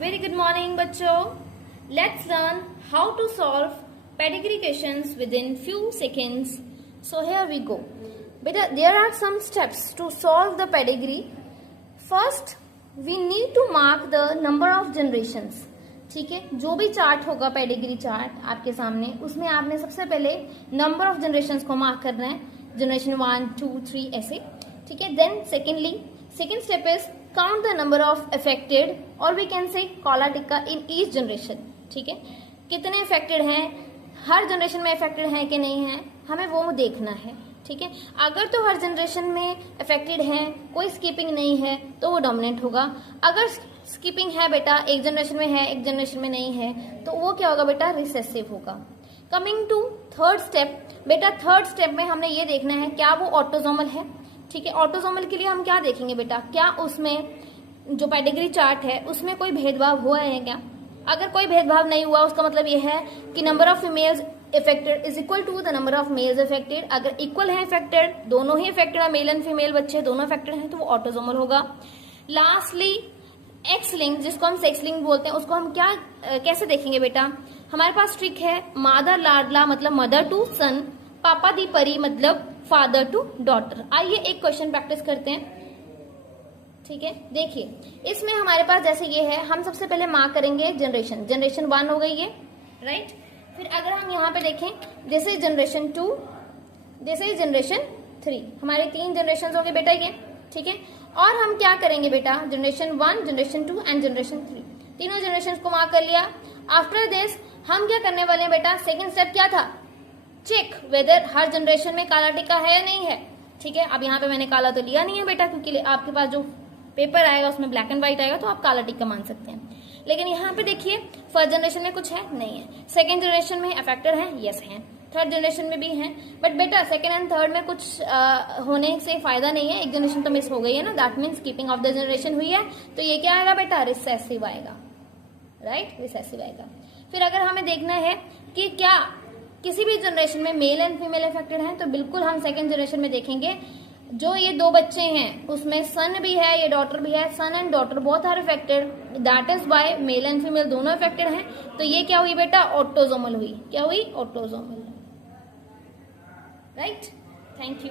Very good morning, बच्चों. Let's learn how to solve pedigree questions within few seconds. So here we go. Beta, there are some steps to solve the pedigree. First, we need to mark the number of generations. ठीक है, जो भी chart होगा pedigree chart आपके सामने, उसमें आपने सबसे पहले नंबर ऑफ जनरेशंस को मार्क करना है. जनरेशन 1, 2, 3 ऐसे. ठीक है. Then second step is count the number of affected और वी कैन से कॉला टिक्का इन ईच जनरेशन. ठीक है, कितने अफेक्टेड हैं, हर जनरेशन में अफेक्टेड हैं कि नहीं है, हमें वो देखना है. ठीक है, अगर तो हर जनरेशन में अफेक्टेड है, कोई स्किपिंग नहीं है, तो वो डोमिनेंट होगा. अगर स्किपिंग है बेटा, एक जनरेशन में है एक जनरेशन में नहीं है, तो वो क्या होगा बेटा, रिसेसिव होगा. कमिंग टू थर्ड स्टेप, बेटा थर्ड स्टेप में हमने ये देखना है क्या वो ऑटोसोमल है. ठीक है, ऑटोसोमल के लिए हम क्या देखेंगे बेटा, क्या उसमें जो पेडिग्री चार्ट है उसमें कोई भेदभाव हुआ है क्या. अगर कोई भेदभाव नहीं हुआ उसका मतलब ये है कि number of females affected is equal to the number of males affected. अगर इक्वल है अफेक्टेड, दोनों ही अफेक्टेड है, मेल एंड फीमेल बच्चे दोनों अफेक्टेड हैं, तो वो ऑटोसोमल होगा. लास्टली एक्स लिंक, जिसको हम सेक्स लिंक बोलते हैं, उसको हम क्या कैसे देखेंगे बेटा. हमारे पास ट्रिक है, मादर लाडला मतलब मदर टू सन, पापा दी परी मतलब फादर टू डॉटर. आइए एक क्वेश्चन प्रैक्टिस करते हैं. ठीक है, देखिए इसमें हमारे पास जैसे ये है, हम सबसे पहले मार्क करेंगे जनरेशन 1 हो गई है, राइट. फिर अगर हम यहाँ पे देखें, this is generation 2, this is generation 3, हमारे 3 जनरेशन हो गए बेटा ये. ठीक है, और हम क्या करेंगे बेटा, जनरेशन 1, जनरेशन 2 एंड जनरेशन 3, तीनों जनरेशन को मार्क कर लिया. आफ्टर दिस हम क्या करने वाले हैं बेटा, सेकेंड स्टेप क्या था, चेक वेदर हर जनरेशन में काला टिक्का है या नहीं है. ठीक है, अब यहाँ पे मैंने काला तो लिया नहीं है बेटा, क्योंकि आपके पास जो पेपर आएगा उसमें ब्लैक एंड व्हाइट आएगा, तो आप काला टिक्का मान सकते हैं. लेकिन यहाँ पे देखिए फर्स्ट जनरेशन में कुछ है नहीं है, सेकेंड जनरेशन में अफेक्टेड है, यस है, थर्ड जनरेशन में भी है. बट बेटा सेकेंड एंड थर्ड में कुछ होने से फायदा नहीं है, एक जनरेशन तो मिस हो गई है ना, that means keeping of the generation हुई है, तो ये क्या आएगा बेटा, रिसेसिव आएगा, राइट, रिसेसिव आएगा. फिर अगर हमें देखना है कि क्या किसी भी जनरेशन में मेल एंड फीमेल अफेक्टेड है, तो बिल्कुल हम सेकेंड जनरेशन में देखेंगे. जो ये 2 बच्चे हैं उसमें सन भी है, ये डॉटर भी है, son and daughter both are affected, that is by male and female दोनों अफेक्टेड हैं, तो ये क्या हुई बेटा, ऑटोसोमल हुई. क्या हुई, ऑटोसोमल. Right, thank you.